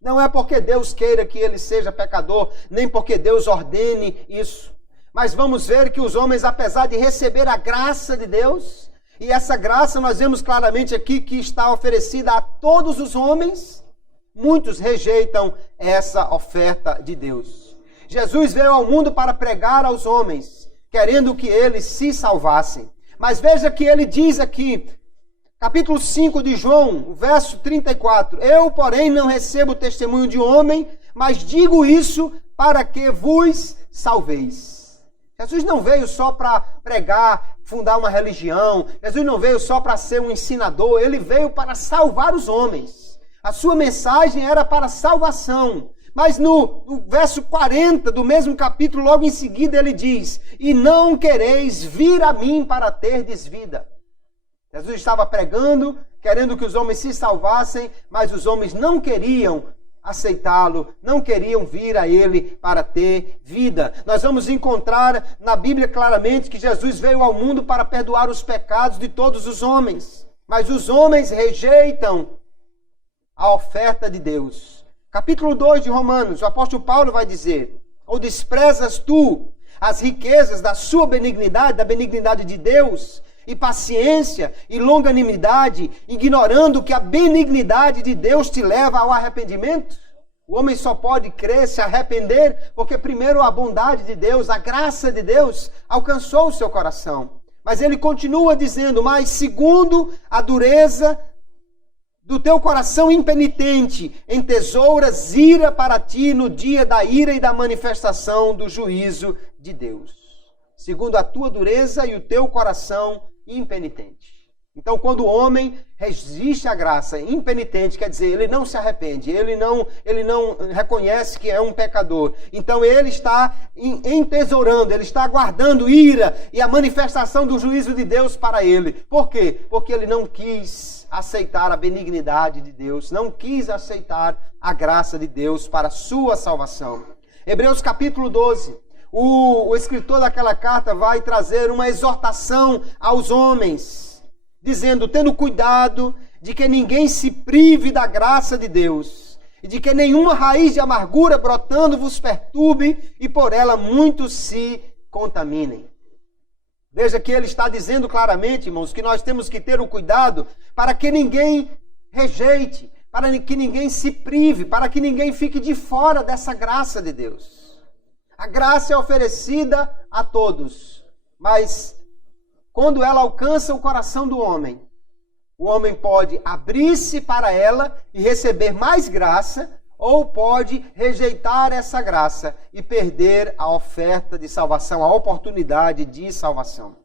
Não é porque Deus queira que ele seja pecador, nem porque Deus ordene isso. Mas vamos ver que os homens, apesar de receber a graça de Deus, e essa graça nós vemos claramente aqui que está oferecida a todos os homens, muitos rejeitam essa oferta de Deus. Jesus veio ao mundo para pregar aos homens, querendo que eles se salvassem. Mas veja que ele diz aqui, capítulo 5 de João, verso 34, eu, porém, não recebo testemunho de homem, mas digo isso para que vos salveis. Jesus não veio só para pregar, fundar uma religião. Jesus não veio só para ser um ensinador. Ele veio para salvar os homens. A sua mensagem era para salvação. Mas no verso 40 do mesmo capítulo, logo em seguida, ele diz: e não quereis vir a mim para terdes vida. Jesus estava pregando, querendo que os homens se salvassem, mas os homens não queriam aceitá-lo, não queriam vir a ele para ter vida. Nós vamos encontrar na Bíblia claramente que Jesus veio ao mundo para perdoar os pecados de todos os homens, mas os homens rejeitam a oferta de Deus. Capítulo 2 de Romanos, o apóstolo Paulo vai dizer: ou desprezas tu as riquezas da sua benignidade, da benignidade de Deus, e paciência e longanimidade, ignorando que a benignidade de Deus te leva ao arrependimento? O homem só pode crer, se arrepender, porque primeiro a bondade de Deus, a graça de Deus alcançou o seu coração. Mas ele continua dizendo: mas segundo a dureza do teu coração impenitente, entesouras ira para ti no dia da ira e da manifestação do juízo de Deus. Segundo a tua dureza e o teu coração impenitente. Então, quando o homem resiste à graça, impenitente, quer dizer, ele não se arrepende, ele não reconhece que é um pecador. Então, ele está entesourando, ele está guardando ira e a manifestação do juízo de Deus para ele. Por quê? Porque ele não quis aceitar a benignidade de Deus, não quis aceitar a graça de Deus para a sua salvação. Hebreus capítulo 12. O escritor daquela carta vai trazer uma exortação aos homens, dizendo: tendo cuidado de que ninguém se prive da graça de Deus, e de que nenhuma raiz de amargura brotando vos perturbe, e por ela muitos se contaminem. Veja que ele está dizendo claramente, irmãos, que nós temos que ter o cuidado para que ninguém rejeite, para que ninguém se prive, para que ninguém fique de fora dessa graça de Deus. A graça é oferecida a todos. Mas quando ela alcança o coração do homem, o homem pode abrir-se para ela e receber mais graça, ou pode rejeitar essa graça e perder a oferta de salvação, a oportunidade de salvação.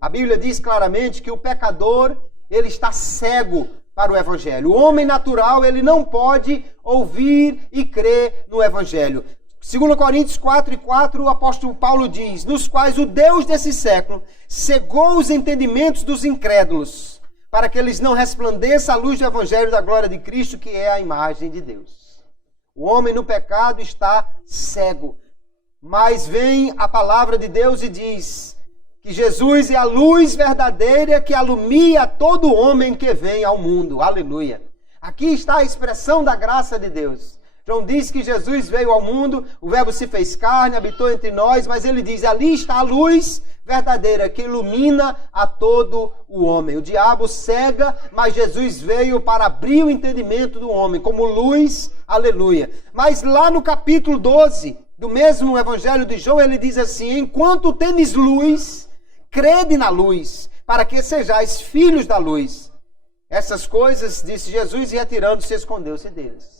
A Bíblia diz claramente que o pecador, ele está cego para o Evangelho. O homem natural, ele não pode ouvir e crer no Evangelho. 2 Coríntios 4:4, o apóstolo Paulo diz, nos quais o Deus desse século cegou os entendimentos dos incrédulos, para que eles não resplandeça a luz do Evangelho da glória de Cristo, que é a imagem de Deus. O homem no pecado está cego. Mas vem a palavra de Deus e diz que Jesus é a luz verdadeira que alumia todo homem que vem ao mundo. Aleluia. Aqui está a expressão da graça de Deus. João diz que Jesus veio ao mundo, o Verbo se fez carne, habitou entre nós, mas ele diz, ali está a luz verdadeira que ilumina a todo o homem. O diabo cega, mas Jesus veio para abrir o entendimento do homem, como luz, aleluia. Mas lá no capítulo 12, do mesmo Evangelho de João, ele diz assim, enquanto tendes luz, crede na luz, para que sejais filhos da luz. Essas coisas, disse Jesus, e retirando-se, escondeu-se deles.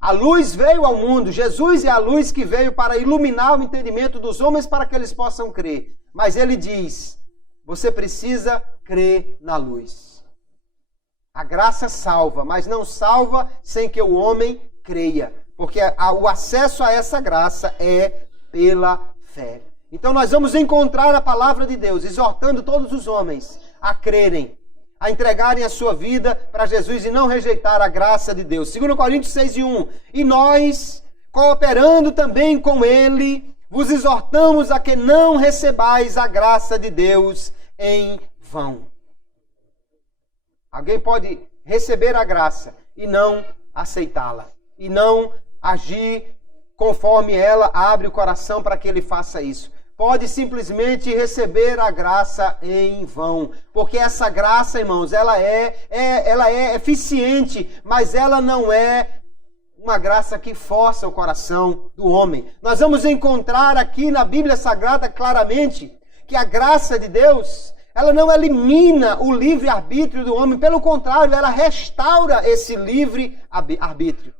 A luz veio ao mundo, Jesus é a luz que veio para iluminar o entendimento dos homens para que eles possam crer. Mas ele diz, você precisa crer na luz. A graça salva, mas não salva sem que o homem creia. Porque o acesso a essa graça é pela fé. Então nós vamos encontrar a palavra de Deus, exortando todos os homens a crerem, a entregarem a sua vida para Jesus e não rejeitar a graça de Deus. 2 Coríntios 6:1. E nós, cooperando também com ele, vos exortamos a que não recebais a graça de Deus em vão. Alguém pode receber a graça e não aceitá-la, e não agir conforme ela abre o coração para que ele faça isso. Pode simplesmente receber a graça em vão. Porque essa graça, irmãos, ela é eficiente, mas ela não é uma graça que força o coração do homem. Nós vamos encontrar aqui na Bíblia Sagrada claramente que a graça de Deus, ela não elimina o livre-arbítrio do homem. Pelo contrário, ela restaura esse livre-arbítrio.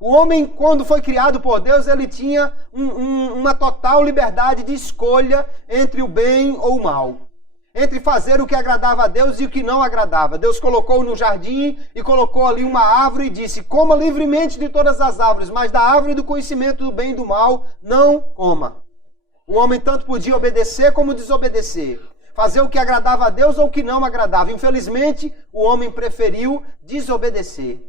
O homem, quando foi criado por Deus, ele tinha uma total liberdade de escolha entre o bem ou o mal. Entre fazer o que agradava a Deus e o que não agradava. Deus colocou no jardim e colocou ali uma árvore e disse, coma livremente de todas as árvores, mas da árvore do conhecimento do bem e do mal, não coma. O homem tanto podia obedecer como desobedecer. Fazer o que agradava a Deus ou o que não agradava. Infelizmente, o homem preferiu desobedecer.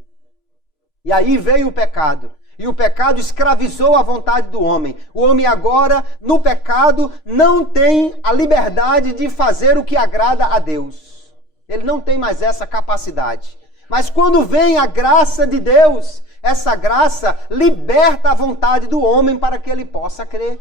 E aí veio o pecado. E o pecado escravizou a vontade do homem. O homem agora, no pecado, não tem a liberdade de fazer o que agrada a Deus. Ele não tem mais essa capacidade. Mas quando vem a graça de Deus, essa graça liberta a vontade do homem para que ele possa crer.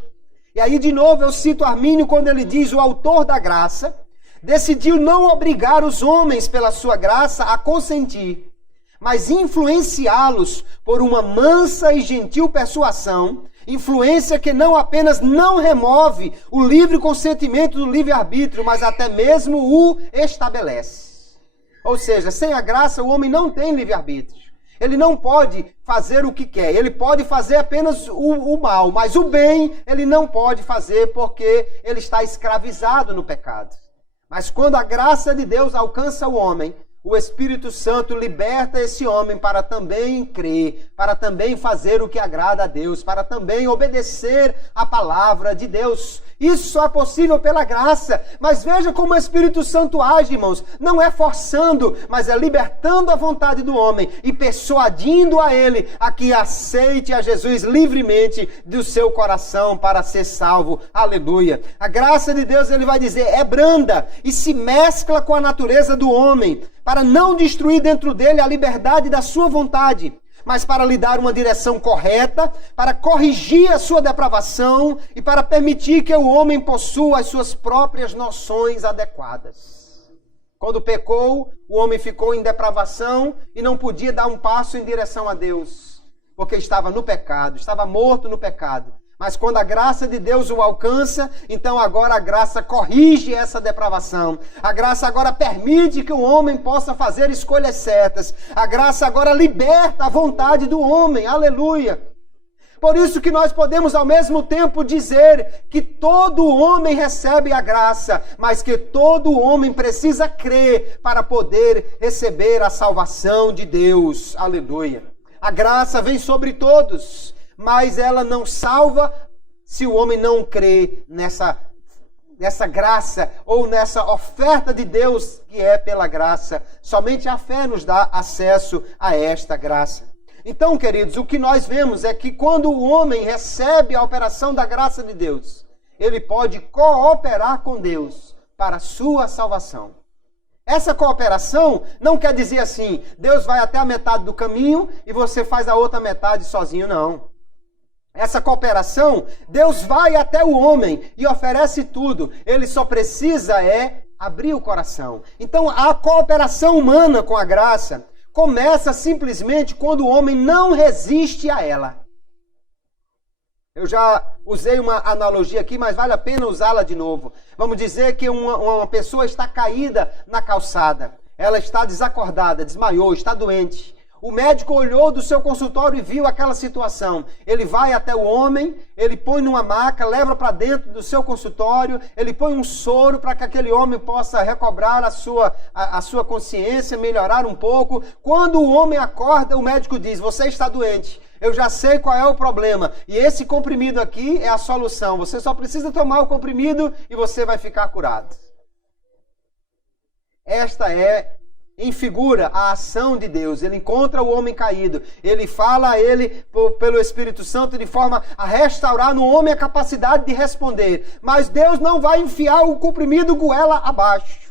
E aí, de novo, eu cito Armínio quando ele diz, o autor da graça decidiu não obrigar os homens pela sua graça a consentir, mas influenciá-los por uma mansa e gentil persuasão, influência que não apenas não remove o livre consentimento do livre-arbítrio, mas até mesmo o estabelece. Ou seja, sem a graça o homem não tem livre-arbítrio. Ele não pode fazer o que quer, ele pode fazer apenas o mal, mas o bem ele não pode fazer porque ele está escravizado no pecado. Mas quando a graça de Deus alcança o homem, o Espírito Santo liberta esse homem para também crer, para também fazer o que agrada a Deus, para também obedecer a palavra de Deus. Isso só é possível pela graça. Mas veja como o Espírito Santo age, irmãos. Não é forçando, mas é libertando a vontade do homem e persuadindo a ele a que aceite a Jesus livremente do seu coração para ser salvo. Aleluia. A graça de Deus, ele vai dizer, é branda e se mescla com a natureza do homem, para não destruir dentro dele a liberdade da sua vontade, mas para lhe dar uma direção correta, para corrigir a sua depravação e para permitir que o homem possua as suas próprias noções adequadas. Quando pecou, o homem ficou em depravação e não podia dar um passo em direção a Deus, porque estava no pecado, estava morto no pecado. Mas quando a graça de Deus o alcança, então agora a graça corrige essa depravação. A graça agora permite que o homem possa fazer escolhas certas. A graça agora liberta a vontade do homem. Aleluia! Por isso que nós podemos ao mesmo tempo dizer que todo homem recebe a graça, mas que todo homem precisa crer para poder receber a salvação de Deus. Aleluia! A graça vem sobre todos, mas ela não salva se o homem não crê nessa graça ou nessa oferta de Deus que é pela graça. Somente a fé nos dá acesso a esta graça. Então, queridos, o que nós vemos é que quando o homem recebe a operação da graça de Deus, ele pode cooperar com Deus para a sua salvação. Essa cooperação não quer dizer assim, Deus vai até a metade do caminho e você faz a outra metade sozinho, não. Essa cooperação, Deus vai até o homem e oferece tudo. Ele só precisa abrir o coração. Então, a cooperação humana com a graça começa simplesmente quando o homem não resiste a ela. Eu já usei uma analogia aqui, mas vale a pena usá-la de novo. Vamos dizer que uma pessoa está caída na calçada. Ela está desacordada, desmaiou, está doente. O médico olhou do seu consultório e viu aquela situação. Ele vai até o homem, ele põe numa maca, leva para dentro do seu consultório, ele põe um soro para que aquele homem possa recobrar a sua consciência, melhorar um pouco. Quando o homem acorda, o médico diz, você está doente. Eu já sei qual é o problema. E esse comprimido aqui é a solução. Você só precisa tomar o comprimido e você vai ficar curado. Esta é, em figura, a ação de Deus. Ele encontra o homem caído. Ele fala a ele pelo Espírito Santo de forma a restaurar no homem a capacidade de responder. Mas Deus não vai enfiar o comprimido goela abaixo.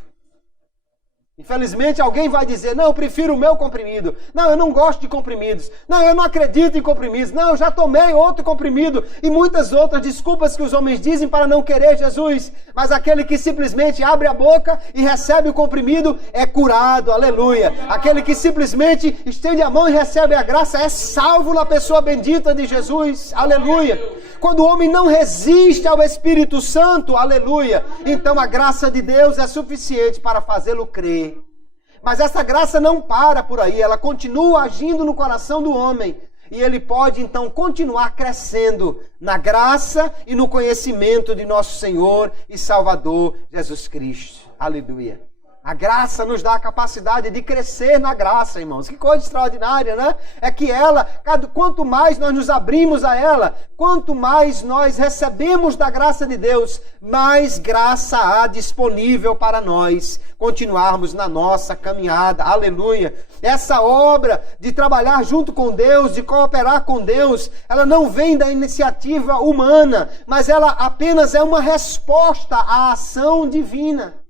Infelizmente alguém vai dizer, não, eu prefiro o meu comprimido. Não, eu não gosto de comprimidos. Não, eu não acredito em comprimidos. Não, eu já tomei outro comprimido. E muitas outras desculpas que os homens dizem para não querer Jesus. Mas aquele que simplesmente abre a boca e recebe o comprimido é curado. Aleluia. Aquele que simplesmente estende a mão e recebe a graça é salvo na pessoa bendita de Jesus. Aleluia. Quando o homem não resiste ao Espírito Santo, aleluia, então a graça de Deus é suficiente para fazê-lo crer. Mas essa graça não para por aí, ela continua agindo no coração do homem. E ele pode então continuar crescendo na graça e no conhecimento de nosso Senhor e Salvador Jesus Cristo. Aleluia. A graça nos dá a capacidade de crescer na graça, irmãos. Que coisa extraordinária, né? É que ela, quanto mais nós nos abrimos a ela, quanto mais nós recebemos da graça de Deus, mais graça há disponível para nós continuarmos na nossa caminhada. Aleluia! Essa obra de trabalhar junto com Deus, de cooperar com Deus, ela não vem da iniciativa humana, mas ela apenas é uma resposta à ação divina.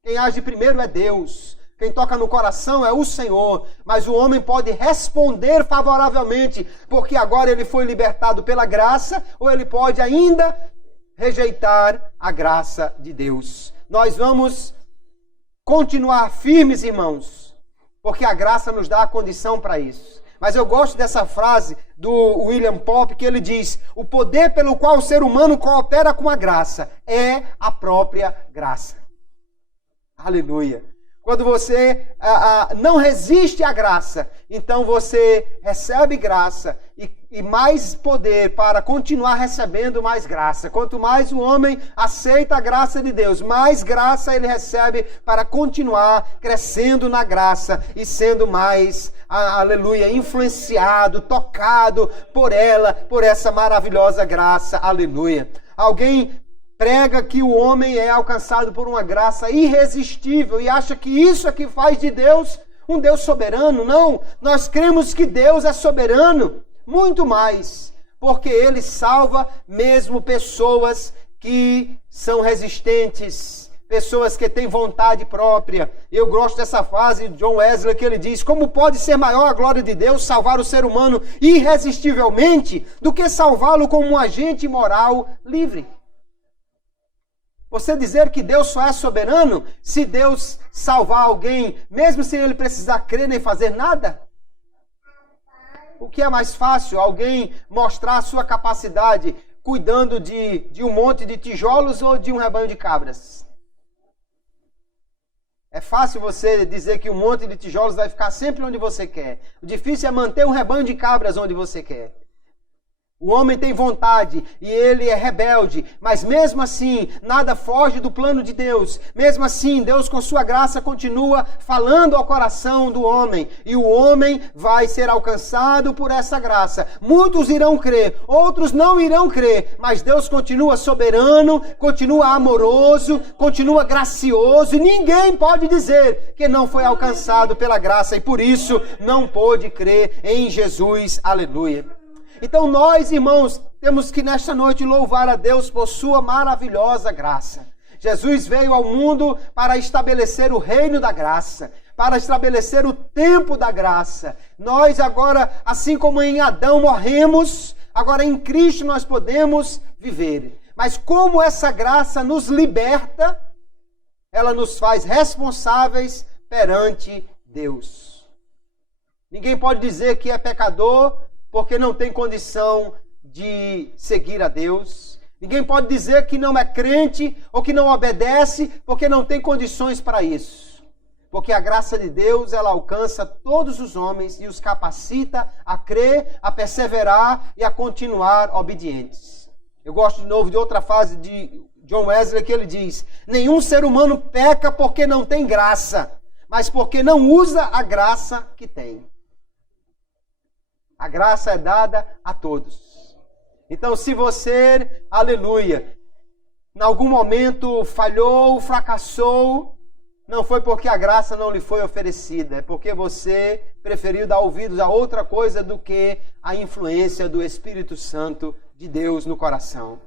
Quem age primeiro é Deus. Quem toca no coração é o Senhor. Mas o homem pode responder favoravelmente, porque agora ele foi libertado pela graça, ou ele pode ainda rejeitar a graça de Deus. Nós vamos continuar firmes, irmãos, porque a graça nos dá a condição para isso. Mas eu gosto dessa frase do William Pope, que ele diz, o poder pelo qual o ser humano coopera com a graça é a própria graça. Aleluia. Quando você não resiste à graça, então você recebe graça e mais poder para continuar recebendo mais graça. Quanto mais o homem aceita a graça de Deus, mais graça ele recebe para continuar crescendo na graça e sendo mais, aleluia, influenciado, tocado por ela, por essa maravilhosa graça. Aleluia. Alguém prega que o homem é alcançado por uma graça irresistível e acha que isso é que faz de Deus um Deus soberano. Não, nós cremos que Deus é soberano, muito mais, porque Ele salva mesmo pessoas que são resistentes, pessoas que têm vontade própria. Eu gosto dessa frase de John Wesley, que ele diz, como pode ser maior a glória de Deus salvar o ser humano irresistivelmente do que salvá-lo como um agente moral livre? Você dizer que Deus só é soberano se Deus salvar alguém, mesmo sem ele precisar crer nem fazer nada? O que é mais fácil? Alguém mostrar a sua capacidade cuidando de um monte de tijolos ou de um rebanho de cabras? É fácil você dizer que um monte de tijolos vai ficar sempre onde você quer. O difícil é manter um rebanho de cabras onde você quer. O homem tem vontade e ele é rebelde, mas mesmo assim, nada foge do plano de Deus. Mesmo assim, Deus com sua graça continua falando ao coração do homem. E o homem vai ser alcançado por essa graça. Muitos irão crer, outros não irão crer, mas Deus continua soberano, continua amoroso, continua gracioso. E ninguém pode dizer que não foi alcançado pela graça e por isso não pôde crer em Jesus. Aleluia. Então nós, irmãos, temos que nesta noite louvar a Deus por sua maravilhosa graça. Jesus veio ao mundo para estabelecer o reino da graça, para estabelecer o tempo da graça. Nós agora, assim como em Adão morremos, agora em Cristo nós podemos viver. Mas como essa graça nos liberta, ela nos faz responsáveis perante Deus. Ninguém pode dizer que é pecador porque não tem condição de seguir a Deus. Ninguém pode dizer que não é crente ou que não obedece porque não tem condições para isso. Porque a graça de Deus, ela alcança todos os homens e os capacita a crer, a perseverar e a continuar obedientes. Eu gosto de novo de outra frase de John Wesley que ele diz: nenhum ser humano peca porque não tem graça, mas porque não usa a graça que tem. A graça é dada a todos. Então, se você, aleluia, em algum momento falhou, fracassou, não foi porque a graça não lhe foi oferecida, é porque você preferiu dar ouvidos a outra coisa do que a influência do Espírito Santo de Deus no coração.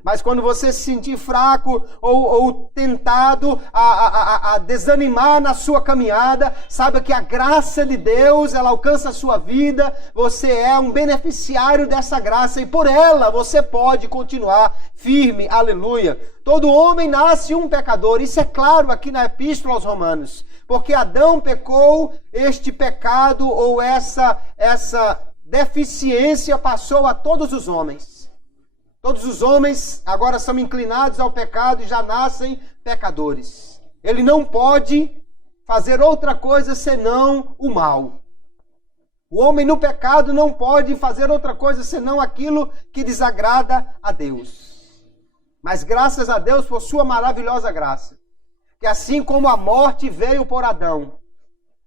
Mas quando você se sentir fraco ou tentado a desanimar na sua caminhada, saiba que a graça de Deus, ela alcança a sua vida, você é um beneficiário dessa graça e por ela você pode continuar firme, aleluia. Todo homem nasce um pecador, isso é claro aqui na Epístola aos Romanos, porque Adão pecou, este pecado ou essa deficiência passou a todos os homens. Todos os homens agora são inclinados ao pecado e já nascem pecadores. Ele não pode fazer outra coisa senão o mal. O homem no pecado não pode fazer outra coisa senão aquilo que desagrada a Deus. Mas graças a Deus por sua maravilhosa graça, que assim como a morte veio por Adão,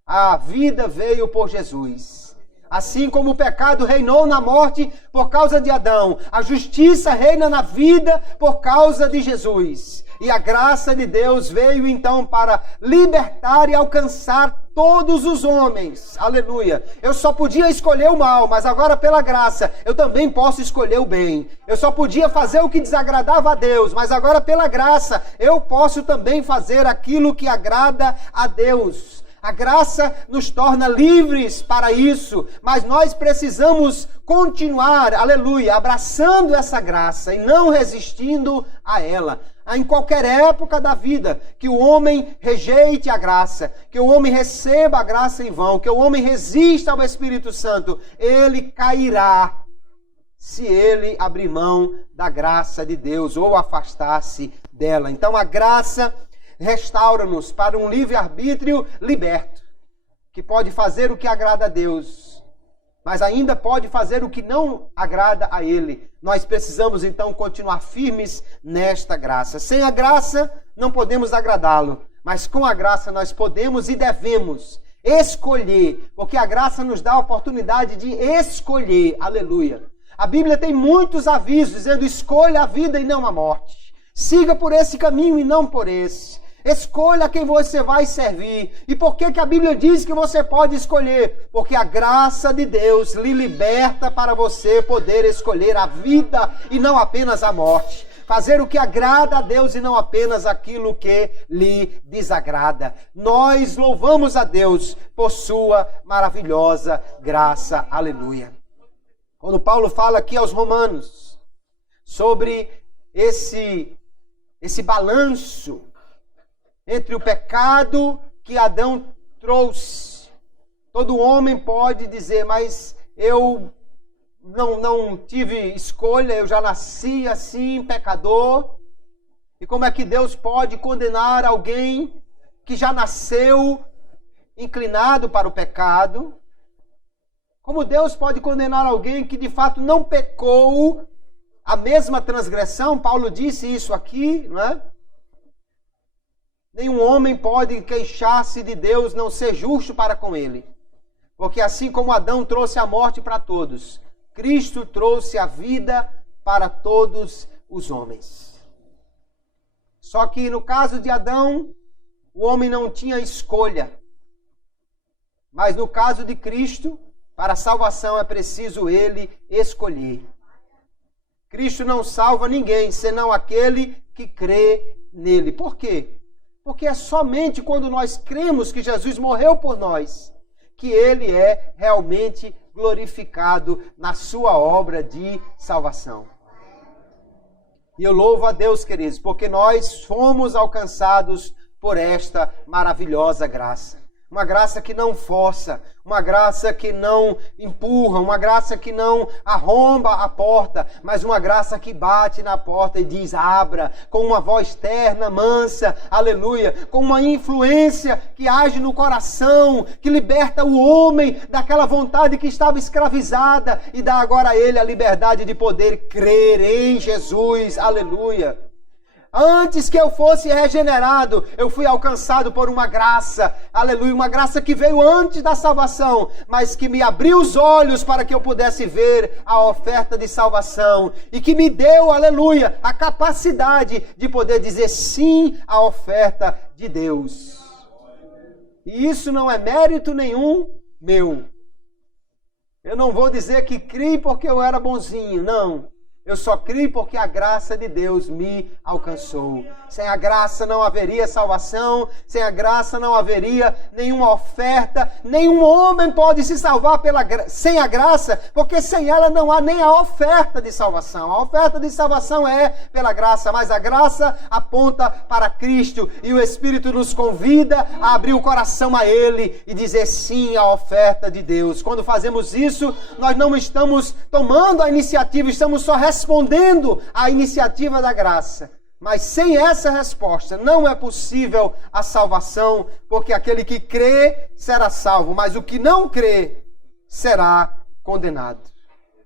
a vida veio por Jesus. Assim como o pecado reinou na morte por causa de Adão, a justiça reina na vida por causa de Jesus. E a graça de Deus veio então para libertar e alcançar todos os homens. Aleluia. Eu só podia escolher o mal, mas agora pela graça eu também posso escolher o bem. Eu só podia fazer o que desagradava a Deus, mas agora pela graça eu posso também fazer aquilo que agrada a Deus. A graça nos torna livres para isso, mas nós precisamos continuar, aleluia, abraçando essa graça e não resistindo a ela. Em qualquer época da vida, que o homem rejeite a graça, que o homem receba a graça em vão, que o homem resista ao Espírito Santo, ele cairá se ele abrir mão da graça de Deus ou afastar-se dela. Então a graça restaura-nos para um livre-arbítrio liberto, que pode fazer o que agrada a Deus, mas ainda pode fazer o que não agrada a Ele. Nós precisamos então continuar firmes nesta graça. Sem a graça não podemos agradá-lo, mas com a graça nós podemos e devemos escolher, porque a graça nos dá a oportunidade de escolher. Aleluia. A Bíblia tem muitos avisos dizendo: escolha a vida e não a morte. Siga por esse caminho e não por esse. Escolha quem você vai servir. E por que a Bíblia diz que você pode escolher? Porque a graça de Deus lhe liberta para você poder escolher a vida e não apenas a morte. Fazer o que agrada a Deus e não apenas aquilo que lhe desagrada. Nós louvamos a Deus por sua maravilhosa graça. Aleluia. Quando Paulo fala aqui aos Romanos sobre esse balanço entre o pecado que Adão trouxe. Todo homem pode dizer: mas eu não tive escolha, eu já nasci assim, pecador. E como é que Deus pode condenar alguém que já nasceu inclinado para o pecado? Como Deus pode condenar alguém que de fato não pecou a mesma transgressão? Paulo disse isso aqui, não é? Nenhum homem pode queixar-se de Deus não ser justo para com ele. Porque assim como Adão trouxe a morte para todos, Cristo trouxe a vida para todos os homens. Só que no caso de Adão, o homem não tinha escolha. Mas no caso de Cristo, para a salvação é preciso ele escolher. Cristo não salva ninguém, senão aquele que crê nele. Por quê? Porque é somente quando nós cremos que Jesus morreu por nós, que ele é realmente glorificado na sua obra de salvação. E eu louvo a Deus, queridos, porque nós fomos alcançados por esta maravilhosa graça. Uma graça que não força, uma graça que não empurra, uma graça que não arromba a porta, mas uma graça que bate na porta e diz, abra, com uma voz terna, mansa, aleluia, com uma influência que age no coração, que liberta o homem daquela vontade que estava escravizada e dá agora a ele a liberdade de poder crer em Jesus, aleluia. Antes que eu fosse regenerado, eu fui alcançado por uma graça, aleluia, uma graça que veio antes da salvação, mas que me abriu os olhos para que eu pudesse ver a oferta de salvação e que me deu, aleluia, a capacidade de poder dizer sim à oferta de Deus. E isso não é mérito nenhum meu. Eu não vou dizer que criei porque eu era bonzinho, não. Eu só criei porque a graça de Deus me alcançou. Sem a graça não haveria salvação, sem a graça não haveria nenhuma oferta, nenhum homem pode se salvar sem a graça, porque sem ela não há nem a oferta de salvação. A oferta de salvação é pela graça, mas a graça aponta para Cristo e o Espírito nos convida a abrir o coração a Ele e dizer sim à oferta de Deus. Quando fazemos isso, nós não estamos tomando a iniciativa, estamos só respondendo à iniciativa da graça. Mas sem essa resposta não é possível a salvação, porque aquele que crê será salvo, mas o que não crê será condenado.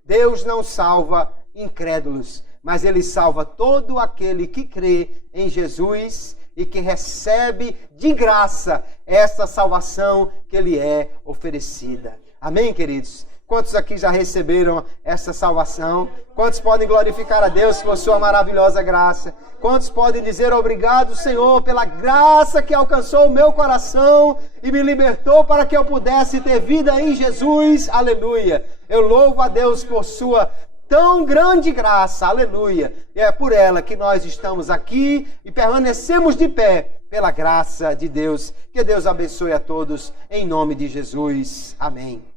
Deus não salva incrédulos, mas Ele salva todo aquele que crê em Jesus e que recebe de graça essa salvação que lhe é oferecida. Amém, queridos? Quantos aqui já receberam essa salvação? Quantos podem glorificar a Deus por sua maravilhosa graça? Quantos podem dizer obrigado, Senhor, pela graça que alcançou o meu coração e me libertou para que eu pudesse ter vida em Jesus? Aleluia! Eu louvo a Deus por sua tão grande graça, aleluia! E é por ela que nós estamos aqui e permanecemos de pé pela graça de Deus. Que Deus abençoe a todos, em nome de Jesus. Amém.